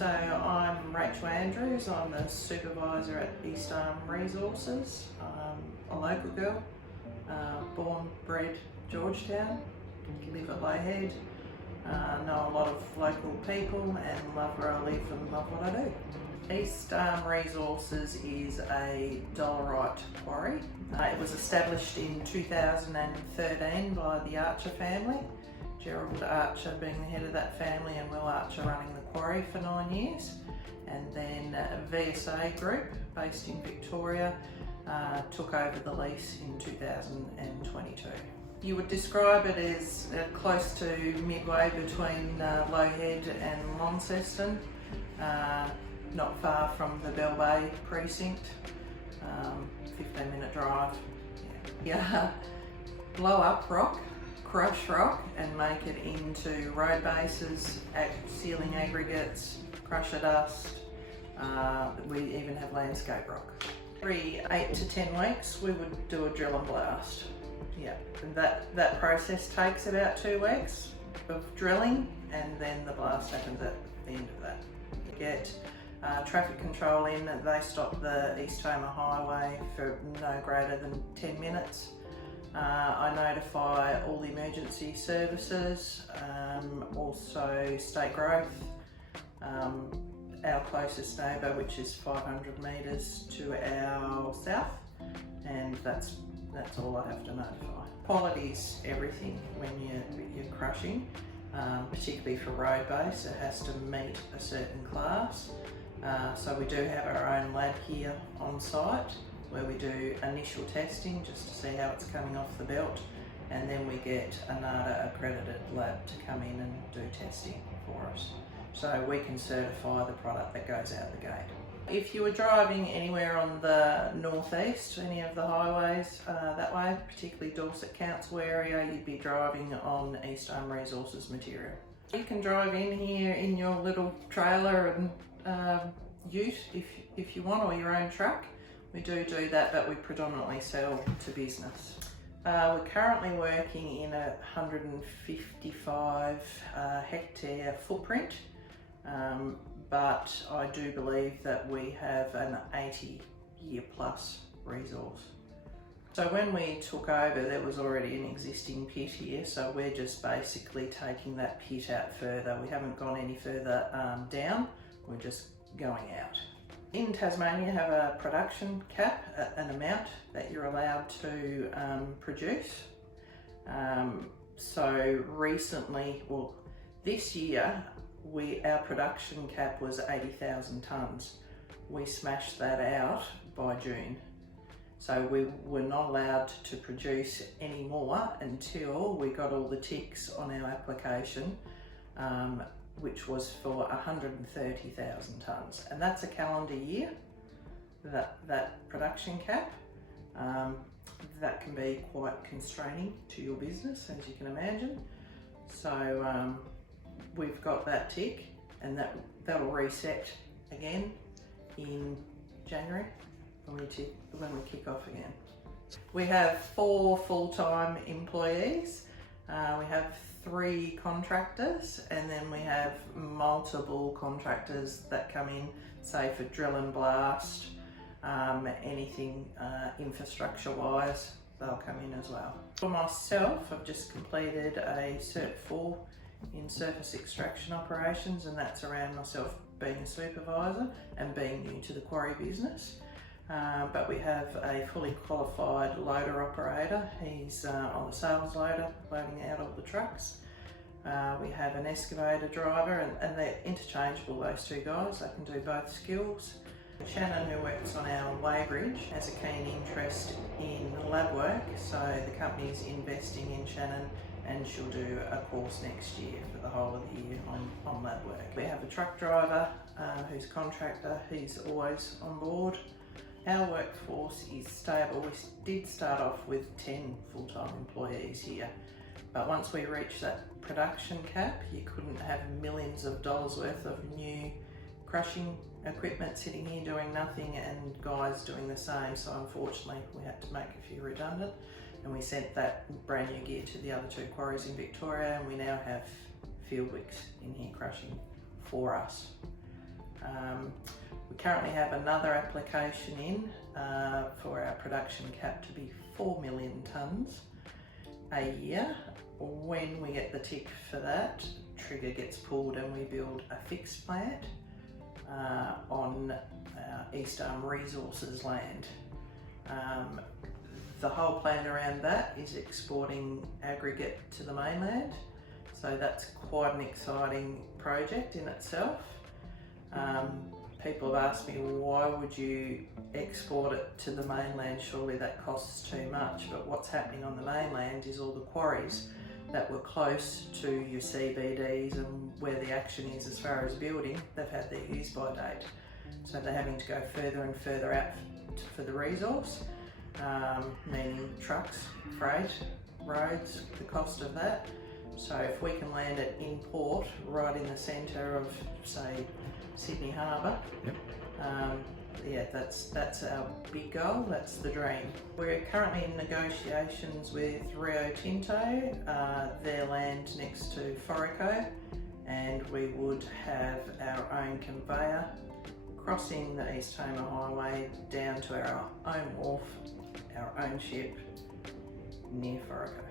So I'm Rachel Andrews, I'm the supervisor at East Arm Resources. I'm a local girl, born, bred Georgetown, live at Lowhead, know a lot of local people and love where I live and love what I do. East Arm Resources is a dolerite quarry. It was established in 2013 by the Archer family. Gerald Archer being the head of that family and Will Archer running the quarry for 9 years. And then VSA Group, based in Victoria, took over the lease in 2022. You would describe it as close to midway between Lowhead and Launceston, not far from the Bell Bay precinct, 15-minute drive. Yeah. Blow up rock, crush rock and make it into road bases, ceiling aggregates, crusher dust. We even have landscape rock. Every 8 to 10 weeks we would do a drill and blast. Yeah, and that process takes about 2 weeks of drilling, and then the blast happens at the end of that. You get traffic control in, they stop the East Homer Highway for no greater than 10 minutes. I notify all the emergency services, also State Growth, our closest neighbour, which is 500 metres to our south, and that's all I have to notify. Quality's everything when you're crushing, particularly for road base. It has to meet a certain class. So we do have our own lab here on site where we do initial testing just to see how it's coming off the belt, and then we get a NADA accredited lab to come in and do testing for us. So we can certify the product that goes out the gate. If you were driving anywhere on the northeast, any of the highways that way, particularly Dorset Council area, you'd be driving on East Arm Resources material. You can drive in here in your little trailer and ute if you want, or your own truck. We do that, but we predominantly sell to business. We're currently working in a 155 hectare footprint, but I do believe that we have an 80-year plus resource. So when we took over, there was already an existing pit here, so we're just basically taking that pit out further. We haven't gone any further down, we're just going out. In Tasmania, you have a production cap, an amount that you're allowed to produce. So recently, well, this year, our production cap was 80,000 tonnes. We smashed that out by June. So we were not allowed to produce any more until we got all the ticks on our application, which was for 130,000 tonnes. And that's a calendar year, that production cap. That can be quite constraining to your business, as you can imagine. So we've got that tick, and that'll reset again in January when we kick off again. We have 4 full-time employees. We have 3 contractors, and then we have multiple contractors that come in, say for drill and blast, anything infrastructure wise, they'll come in as well. For myself, I've just completed a Cert 4 in surface extraction operations, and that's around myself being a supervisor and being new to the quarry business. But we have a fully qualified loader operator. He's on the sales loader, loading out all the trucks. We have an excavator driver, and they're interchangeable, those 2 guys. They can do both skills. Shannon, who works on our weighbridge, has a keen interest in lab work, so the company's investing in Shannon, and she'll do a course next year for the whole of the year on lab work. We have a truck driver who's a contractor. He's always on board. Our workforce is stable. We did start off with 10 full-time employees here, but once we reached that production cap, you couldn't have millions of dollars worth of new crushing equipment sitting here doing nothing and guys doing the same. So unfortunately, we had to make a few redundant, and we sent that brand new gear to the other 2 quarries in Victoria, and we now have Fieldwicks in here crushing for us. We currently have another application in for our production cap to be 4 million tonnes a year. When we get the tick for that, trigger gets pulled and we build a fixed plant on East Arm Resources land. The whole plan around that is exporting aggregate to the mainland, so that's quite an exciting project in itself. People have asked me, why would you export it to the mainland? Surely that costs too much. But what's happening on the mainland is all the quarries that were close to your CBDs and where the action is as far as building, they've had their use by date. So they're having to go further and further out for the resource, meaning trucks, freight, roads, the cost of that. So if we can land it in port, right in the centre of, say, Sydney Harbour, yep. Yeah, that's our big goal, that's the dream. We're currently in negotiations with Rio Tinto, their land next to Forrico, and we would have our own conveyor crossing the East Homer Highway down to our own wharf, our own ship near Forrico.